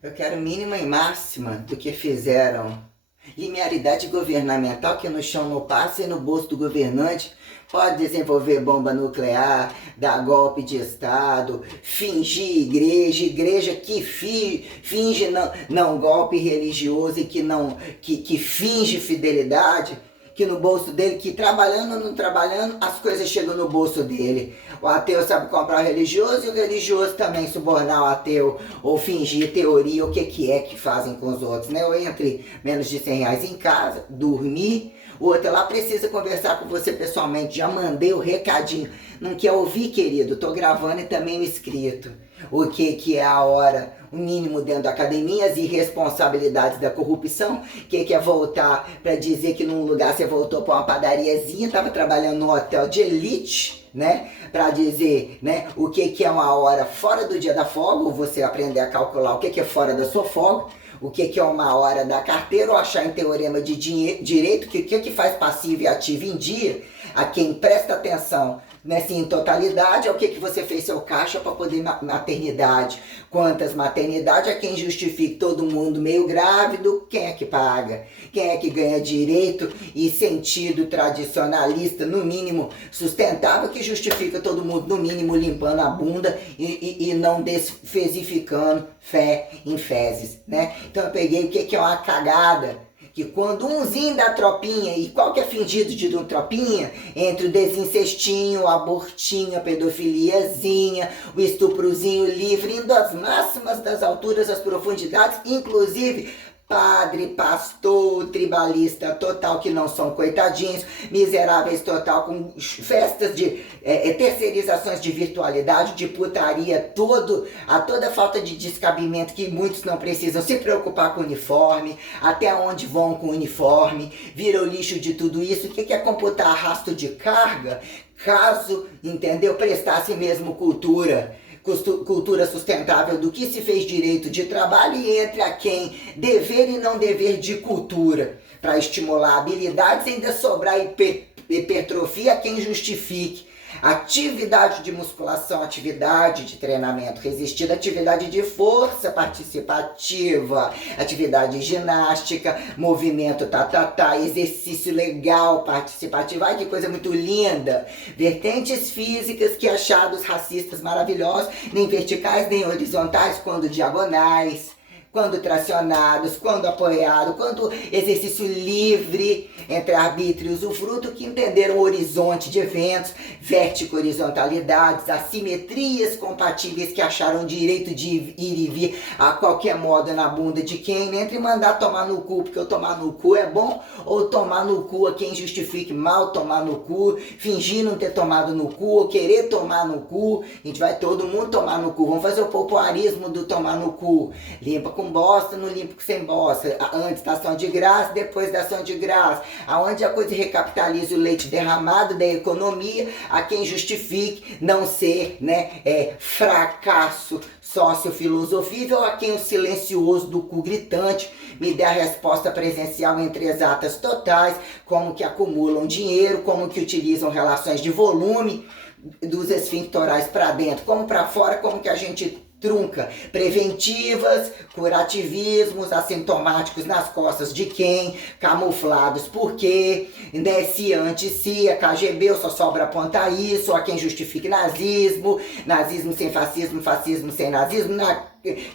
Eu quero mínima e máxima do que fizeram. Linearidade governamental que no chão não passa e no bolso do governante pode desenvolver bomba nuclear, dar golpe de Estado, fingir igreja que finge não golpe religioso e que finge fidelidade, que no bolso dele, que trabalhando ou não trabalhando, as coisas chegam no bolso dele. O ateu sabe comprar o religioso e o religioso também subornar o ateu ou fingir teoria, o que é que fazem com os outros, né? Ou entre menos de 100 reais em casa, dormir, o outro lá precisa conversar com você pessoalmente, já mandei o recadinho. Não quer ouvir, querido? Tô gravando e também o escrito. O que é a hora, o mínimo dentro da academia, as irresponsabilidades da corrupção, que é voltar para dizer que num lugar você voltou para uma padariazinha, estava trabalhando num hotel de elite, né? Para dizer, né, o que é uma hora fora do dia da folga, ou você aprender a calcular o que é fora da sua folga, o que é uma hora da carteira, ou achar em teorema de direito que o que faz passivo e ativo em dia, a quem presta atenção nessa em totalidade, é o que você fez seu caixa para poder maternidade, quantas maternidades, é quem justifica todo mundo meio grávido, quem é que paga, quem é que ganha direito e sentido tradicionalista, no mínimo sustentável, que justifica todo mundo, no mínimo, limpando a bunda e não desfesificando fé em fezes, né? Então eu peguei o que é uma cagada, que quando umzinho da tropinha, e qual que é fingido de uma tropinha? Entre o desincestinho, o abortinho, a pedofiliazinha, o estuprozinho livre, indo às máximas das alturas, às profundidades, inclusive padre, pastor, tribalista total, que não são coitadinhos, miseráveis total, com festas de terceirizações de virtualidade, de putaria, toda falta de descabimento, que muitos não precisam se preocupar com o uniforme, até onde vão com o uniforme, vira o lixo de tudo isso. O que é computar arrasto de carga? Caso, entendeu, prestasse mesmo cultura sustentável do que se fez direito de trabalho, e entre a quem dever e não dever de cultura, para estimular habilidades e ainda sobrar hipertrofia a quem justifique. Atividade de musculação, atividade de treinamento resistido, atividade de força participativa, atividade ginástica, movimento exercício legal participativo. Ai, que coisa muito linda! Vertentes físicas, que achados racistas maravilhosos, nem verticais nem horizontais, quando diagonais, quando tracionados, quando apoiados, quando exercício livre entre arbítrio e usufruto, que entenderam o horizonte de eventos, vertico-horizontalidades, assimetrias compatíveis, que acharam direito de ir e vir a qualquer modo na bunda de quem, né? Entre mandar tomar no cu porque eu tomar no cu é bom, ou tomar no cu a quem justifique mal tomar no cu, fingir não ter tomado no cu, ou querer tomar no cu. A gente vai todo mundo tomar no cu, vamos fazer o popularismo do tomar no cu. Limpa com bosta, não limpa sem bosta, antes da ação de graça, depois da ação de graça, aonde a coisa recapitaliza o leite derramado da economia, a quem justifique não ser, né, fracasso sociofilosofível, a quem o silencioso do cu gritante me dê a resposta presencial entre exatas totais, como que acumulam dinheiro, como que utilizam relações de volume dos esfinctorais para dentro, como para fora, como que a gente trunca preventivas, curativismos assintomáticos nas costas de quem, camuflados por quê, né, se antes se, a KGB, só sobra apontar isso, a quem justifique nazismo, nazismo sem fascismo, fascismo sem nazismo,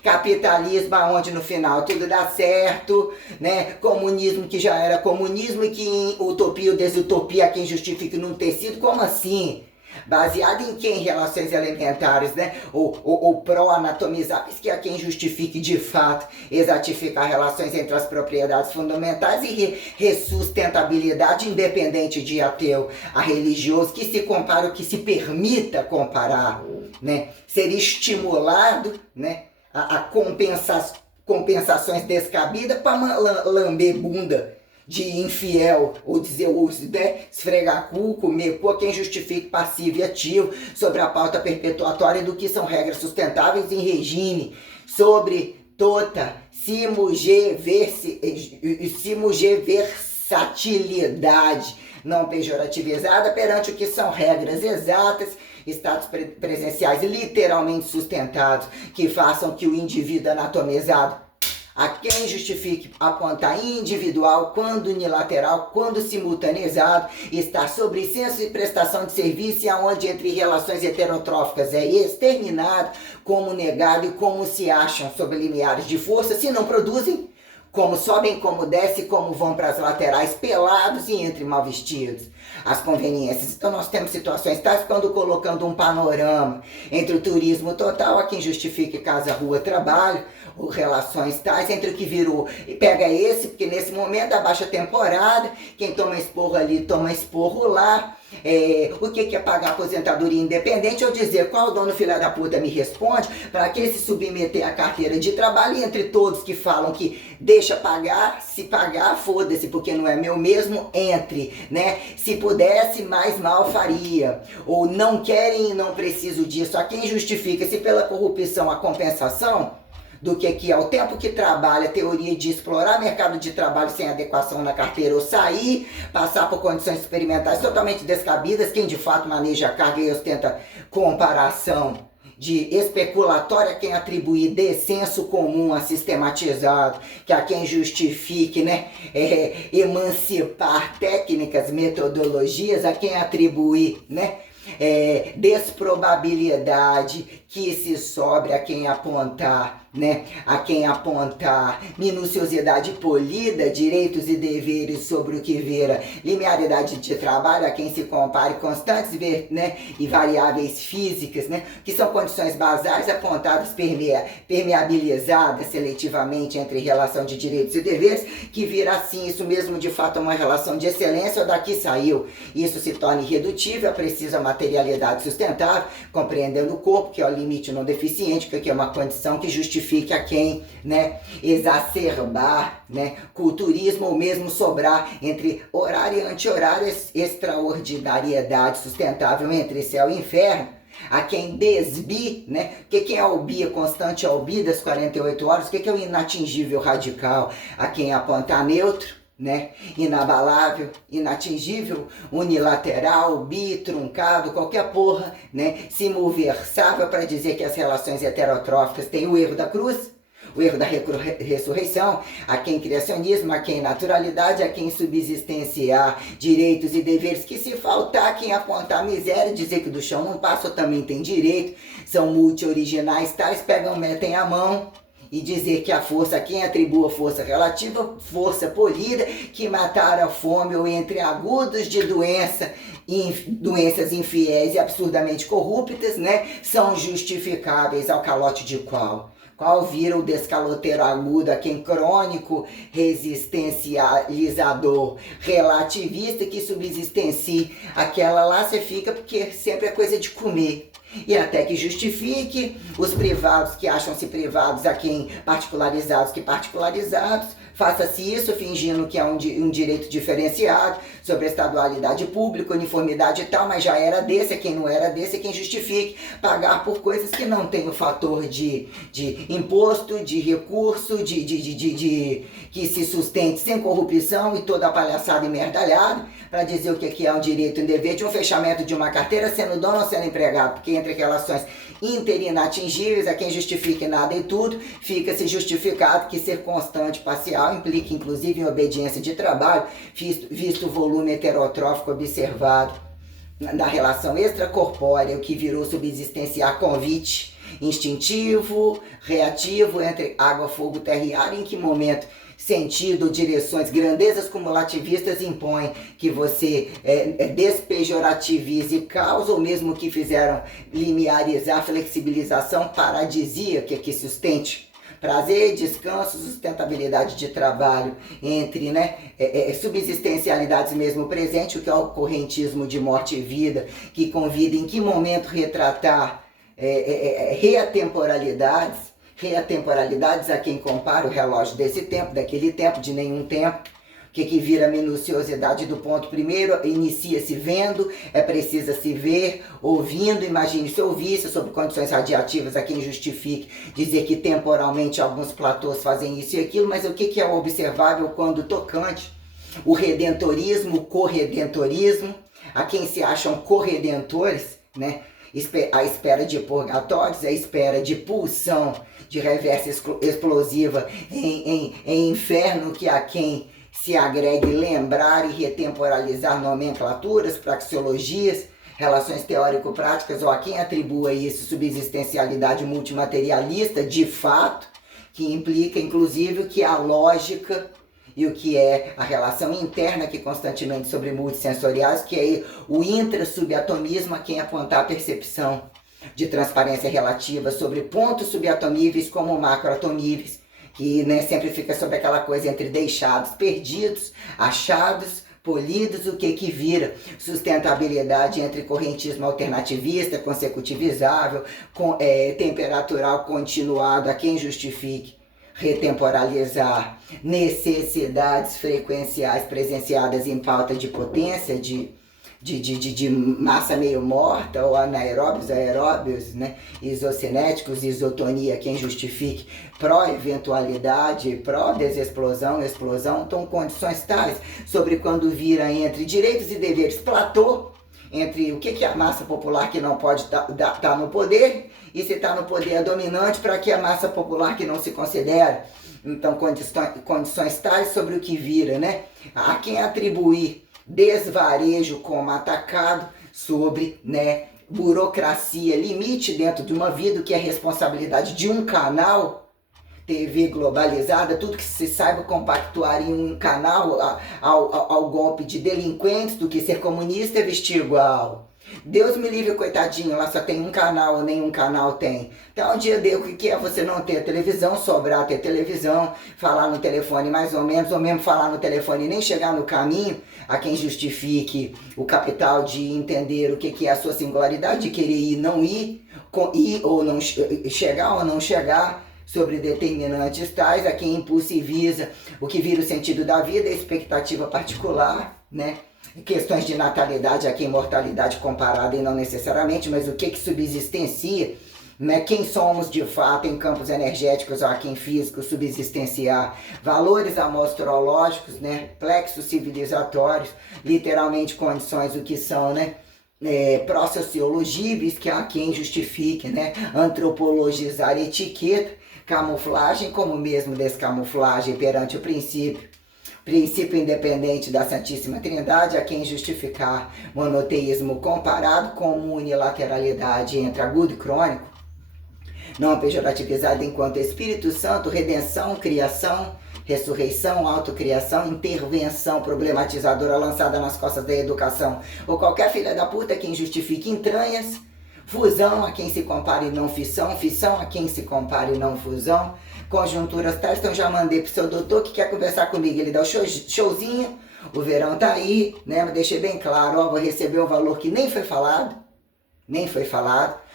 capitalismo onde no final tudo dá certo, né? Comunismo que já era comunismo e que em utopia ou desutopia a quem justifique não ter sido, como assim? Baseado em quem? Relações elementares, né? Ou pró-anatomizáveis, que é quem justifique de fato exatificar relações entre as propriedades fundamentais e ressustentabilidade, independente de ateu a religioso, que se compara o que se permita comparar, né? Ser estimulado, né, a compensações descabidas para lamber bunda de infiel, ou dizer, né, esfregar cu, comer cu, quem justifique passivo e ativo sobre a pauta perpetuatória do que são regras sustentáveis em regime, sobre tota versatilidade não pejorativizada perante o que são regras exatas estados presenciais literalmente sustentados, que façam que o indivíduo anatomizado, a quem justifique apontar individual, quando unilateral, quando simultaneizado, está sob licença de prestação de serviço e aonde entre relações heterotróficas é exterminado, como negado e como se acham sob limiares de força, se não produzem, como sobem, como descem, como vão para as laterais, pelados e entre mal vestidos. As conveniências. Então nós temos situações tais quando colocando um panorama entre o turismo total, a quem justifique casa, rua, trabalho, ou relações tais, entre o que virou, e pega esse, porque nesse momento da baixa temporada, quem toma esporro ali, toma esporro lá. O que é pagar aposentadoria independente, ou dizer qual dono filha da puta me responde, para que se submeter à carteira de trabalho, e entre todos que falam que deixa pagar, se pagar, foda-se, porque não é meu mesmo, entre, né? Se pudesse, mais mal faria. Ou não querem e não preciso disso. A quem justifica, se pela corrupção a compensação, do que é o tempo que trabalha, a teoria de explorar mercado de trabalho sem adequação na carteira, ou sair, passar por condições experimentais totalmente descabidas, quem de fato maneja a carga e ostenta comparação de especulatória, quem atribuir descenso comum a sistematizado, que a quem justifique, né, emancipar técnicas, metodologias, a quem atribuir, né, desprobabilidade que se sobre a quem apontar, né? A quem apontar minuciosidade polida, direitos e deveres sobre o que vira linearidade de trabalho, a quem se compare constantes, né? E variáveis físicas, né? Que são condições basais apontadas, permeabilizadas seletivamente entre relação de direitos e deveres, que vira assim, isso mesmo de fato uma relação de excelência, ou daqui saiu. Isso se torna irredutível, precisa materialidade sustentável, compreendendo o corpo, que é o limite não deficiente, que é uma condição que justifique a quem, né, exacerbar, né, culturismo ou mesmo sobrar entre horário e anti-horário, extraordinariedade sustentável entre céu e inferno, a quem desbi, né? Quem é o bi constante, é o bi das 48 horas, o que é o inatingível radical, a quem apontar neutro, né? Inabalável, inatingível, unilateral, bi, truncado, qualquer porra, né? Simulversável, para dizer que as relações heterotróficas têm o erro da cruz, o erro da ressurreição, a quem criacionismo, a quem naturalidade, a quem subsistenciar direitos e deveres, que se faltar quem apontar miséria, dizer que do chão não passa, também tem direito, são multi-originais tais, pegam, metem a mão, e dizer que a força, quem atribua força relativa, força polida, que matar a fome ou entre agudos de doenças infiéis e absurdamente corruptas, né, são justificáveis ao calote de qual? Qual vira o descaloteiro agudo, a quem crônico, resistencializador, relativista, que subsistencia, aquela lá você fica porque sempre é coisa de comer. E até que justifique os privados que acham-se privados, a quem particularizados que particularizados, faça-se isso fingindo que é um direito diferenciado sobre a estadualidade pública, uniformidade e tal, mas já era desse, quem não era desse, quem justifique pagar por coisas que não tem o fator de imposto, de recurso, que se sustente sem corrupção e toda a palhaçada e merdalhada, para dizer o que é um direito e um dever de um fechamento de uma carteira, sendo dono ou sendo empregado, porque entre relações interinatingíveis, a quem justifique nada e tudo, fica-se justificado que ser constante parcial implica inclusive em obediência de trabalho, visto o volume heterotrófico observado na relação extracorpórea, o que virou subsistenciar convite instintivo, reativo entre água, fogo, terra e ar, em que momento sentido, direções, grandezas cumulativistas impõem que você despejorativize causa, ou mesmo que fizeram limiarizar, flexibilização paradisíaca que sustente prazer, descanso, sustentabilidade de trabalho entre, né, subsistencialidades mesmo presente, o que é o correntismo de morte e vida, que convida em que momento retratar reatemporalidades a quem compara o relógio desse tempo, daquele tempo, de nenhum tempo, que vira minuciosidade do ponto primeiro, inicia-se vendo, precisa se ver, ouvindo, imagine-se ouvisse, sob condições radiativas, a quem justifique dizer que temporalmente alguns platôs fazem isso e aquilo, mas o que é o observável quando tocante? O redentorismo, o corredentorismo, a quem se acham corredentores, né? a espera de purgatórios, a espera de pulsão de reversa explosiva em inferno, que a quem se agregue lembrar e retemporalizar nomenclaturas, praxeologias, relações teórico-práticas, ou a quem atribua isso subsistencialidade multimaterialista, de fato, que implica inclusive o que é a lógica e o que é a relação interna que constantemente sobre multissensoriais, que é o intra-subatomismo, a quem apontar a percepção de transparência relativa sobre pontos subatomíveis como macroatomíveis, que né, sempre fica sobre aquela coisa entre deixados, perdidos, achados, polidos, o que vira sustentabilidade entre correntismo alternativista, consecutivizável, temperatural continuado, a quem justifique retemporalizar necessidades frequenciais presenciadas em pauta de potência, de massa meio morta, ou anaeróbios, aeróbios, né? Isocinéticos, isotonia, quem justifique pró-eventualidade, pró-desexplosão, explosão, então condições tais sobre quando vira entre direitos e deveres platô, entre o que é a massa popular que não pode estar no poder, e se está no poder é dominante, para que a massa popular que não se considera. Então, condições tais sobre o que vira, né? A quem atribuir desvarejo como atacado sobre, né, burocracia, limite dentro de uma vida, que é responsabilidade de um canal, TV globalizada, tudo que se saiba compactuar em um canal ao golpe de delinquentes, do que ser comunista é vestir igual. Deus me livre, coitadinho, lá só tem um canal, ou nenhum canal tem. Então, um dia deu o que é você não ter televisão, sobrar ter televisão, falar no telefone mais ou menos, ou mesmo falar no telefone e nem chegar no caminho, a quem justifique o capital de entender o que é a sua singularidade, de querer ir, não ir, ir ou não chegar ou não chegar, sobre determinantes tais, a quem impulsiviza o que vira o sentido da vida, a expectativa particular, né? Questões de natalidade, a quem mortalidade comparada e não necessariamente, mas o que subsistencia, né? Quem somos de fato em campos energéticos, ou a quem físico subsistenciar, valores amostrológicos, né? Plexos civilizatórios, literalmente condições o que são, né? Pró-sociologíveis, que há quem justifique, né? Antropologizar etiqueta, camuflagem como mesmo descamuflagem perante o princípio independente da Santíssima Trindade, a quem justificar monoteísmo comparado com unilateralidade entre agudo e crônico, não pejorativizado enquanto Espírito Santo, redenção, criação, ressurreição, autocriação, intervenção problematizadora lançada nas costas da educação, ou qualquer filha da puta quem justifique entranhas, fusão a quem se compare e não fissão, fissão a quem se compare e não fusão, conjunturas tais. Então já mandei pro seu doutor que quer conversar comigo, ele dá o showzinho, o verão tá aí, né? Mas deixei bem claro, ó, vou receber um valor que nem foi falado,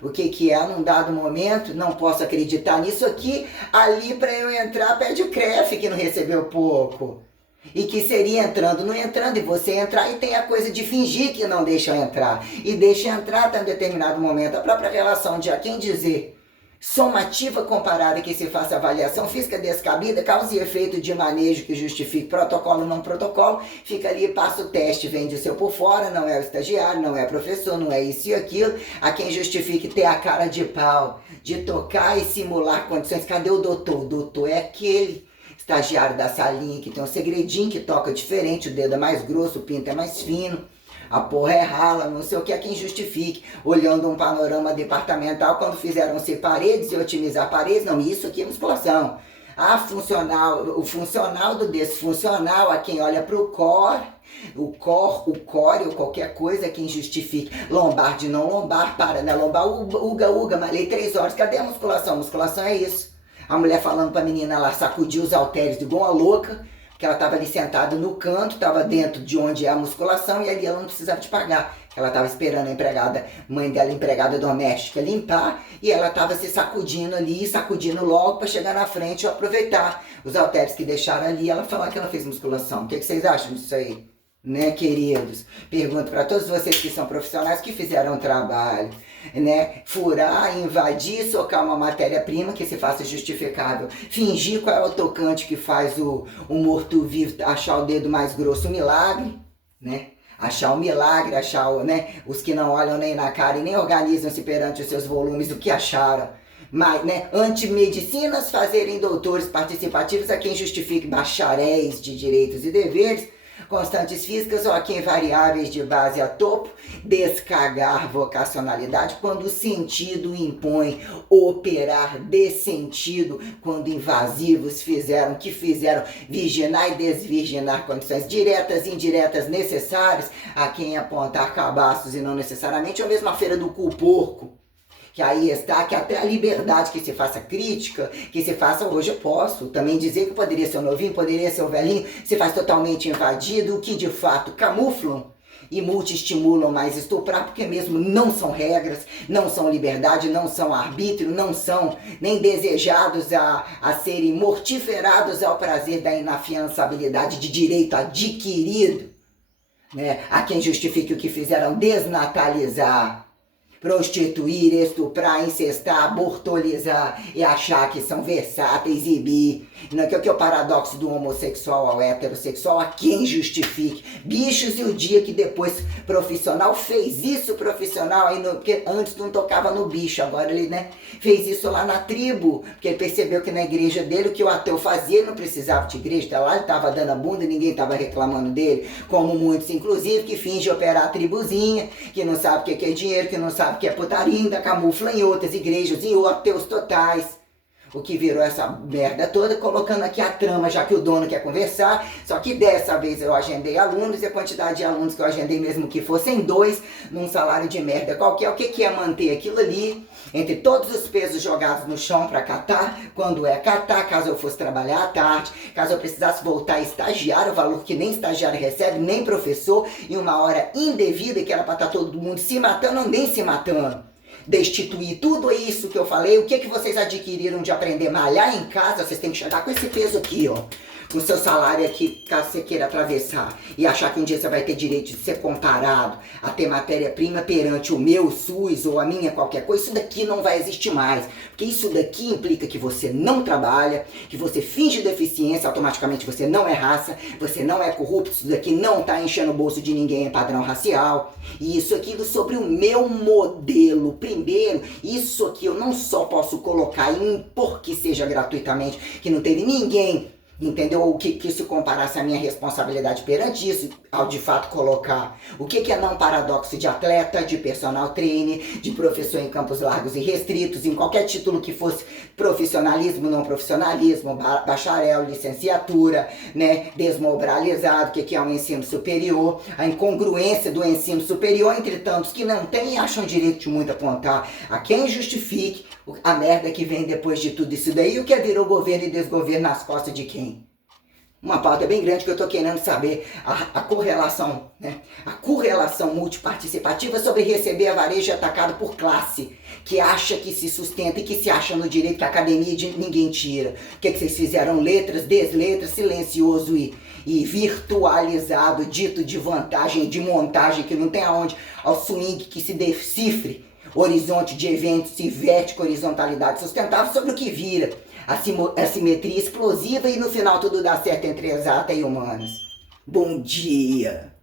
o que é num dado momento, não posso acreditar nisso aqui, ali para eu entrar pede o CREF que não recebeu pouco. E que seria entrando, não entrando, e você entrar, e tem a coisa de fingir que não deixa entrar. E deixa entrar até um determinado momento. A própria relação de a quem dizer somativa comparada que se faça avaliação física descabida, causa e efeito de manejo que justifique protocolo não protocolo, fica ali, passa o teste, vende o seu por fora, não é o estagiário, não é professor, não é isso e aquilo, a quem justifique ter a cara de pau, de tocar e simular condições. Cadê o doutor? O doutor é aquele estagiário da salinha que tem um segredinho, que toca diferente, o dedo é mais grosso, o pinto é mais fino, a porra é rala, não sei o que, é quem justifique, olhando um panorama departamental, quando fizeram-se paredes e otimizar paredes, não, isso aqui é musculação. O funcional do desfuncional, a quem olha para o core, o core ou qualquer coisa, é quem justifique. Lombar de não lombar, para, né? Lombar, uga, malhei 3 horas, cadê a musculação? Musculação é isso. A mulher falando pra menina, ela sacudiu os halteres igual uma louca, que ela estava ali sentada no canto, estava dentro de onde é a musculação, e ali ela não precisava de pagar. Ela estava esperando a empregada, mãe dela, empregada doméstica, limpar, e ela estava se sacudindo ali, sacudindo logo para chegar na frente e aproveitar os halteres que deixaram ali, ela falar que ela fez musculação. O que vocês acham disso aí? Né, queridos? Pergunto para todos vocês que são profissionais que fizeram o trabalho, né? Furar, invadir, socar uma matéria-prima que se faça justificável, fingir qual é o tocante que faz o morto-vivo achar o dedo mais grosso, um milagre, né? achar o milagre, achar né, os que não olham nem na cara e nem organizam-se perante os seus volumes, o que acharam. Mas, né, antimedicinas fazerem doutores participativos a quem justifique bacharéis de direitos e deveres, constantes físicas ou a quem variáveis de base a topo, descagar vocacionalidade quando o sentido impõe operar dessentido, quando invasivos fizeram virginar e desvirginar condições diretas e indiretas necessárias a quem apontar cabaços e não necessariamente, ou mesmo a feira do cu porco, que aí está, que até a liberdade que se faça crítica, que se faça, hoje eu posso também dizer que poderia ser o novinho, poderia ser o velhinho, se faz totalmente invadido, o que de fato camuflam e multi-estimulam mais estuprar, porque mesmo não são regras, não são liberdade, não são arbítrio, não são nem desejados a serem mortiferados ao prazer da inafiançabilidade de direito adquirido, né? A quem justifique o que fizeram desnatalizar, prostituir, estuprar, incestar, abortolizar e achar que são versáteis e bi. Não é que é o paradoxo do homossexual ao heterossexual, a quem justifique. Bichos e o dia que depois profissional fez isso profissional, aí porque antes não tocava no bicho, agora ele, né, fez isso lá na tribo, porque ele percebeu que na igreja dele o que o ateu fazia, ele não precisava de igreja, tá lá, ele estava dando a bunda e ninguém estava reclamando dele, como muitos inclusive que fingem operar a tribuzinha, que não sabe o que é dinheiro, que não sabe que é putaria, ainda camufla em outras igrejas, em ateus totais. O que virou essa merda toda, colocando aqui a trama, já que o dono quer conversar, só que dessa vez eu agendei alunos, e a quantidade de alunos que eu agendei, mesmo que fossem 2, num salário de merda qualquer, o que é manter aquilo ali, entre todos os pesos jogados no chão para catar, quando é catar, caso eu fosse trabalhar à tarde, caso eu precisasse voltar a estagiar, o valor que nem estagiário recebe, nem professor, em uma hora indevida, que era para estar todo mundo se matando ou nem se matando. Destituir tudo isso que eu falei, o que vocês adquiriram de aprender a malhar em casa, vocês têm que chegar com esse peso aqui, ó, com o seu salário aqui, caso você queira atravessar, e achar que um dia você vai ter direito de ser comparado a ter matéria-prima perante o meu SUS ou a minha qualquer coisa, isso daqui não vai existir mais, porque isso daqui implica que você não trabalha, que você finge deficiência, automaticamente você não é raça, você não é corrupto, isso daqui não tá enchendo o bolso de ninguém, é padrão racial, e isso aqui sobre o meu modelo. Primeiro, isso aqui eu não só posso colocar e impor que seja gratuitamente, que não teve ninguém, entendeu? O que se comparasse a minha responsabilidade perante isso, ao de fato colocar o que é não paradoxo de atleta, de personal trainer, de professor em campos largos e restritos, em qualquer título que fosse profissionalismo, não profissionalismo, bacharel, licenciatura, né, desmobralizado, que é um ensino superior, a incongruência do ensino superior entre tantos que não têm e acham direito de muito apontar a quem justifique a merda que vem depois de tudo isso daí, o que virou governo e desgoverno nas costas de quem? Uma pauta bem grande que eu tô querendo saber a correlação, né? A correlação multiparticipativa sobre receber a varejo atacado por classe, que acha que se sustenta e que se acha no direito que a academia de ninguém tira. O que vocês fizeram? Letras, desletras, silencioso e virtualizado, dito de vantagem, de montagem, que não tem aonde, ao swing que se decifre, horizonte de eventos e vertical horizontalidade sustentável sobre o que vira. Assimetria explosiva e no final tudo dá certo entre exata e humanas. Bom dia!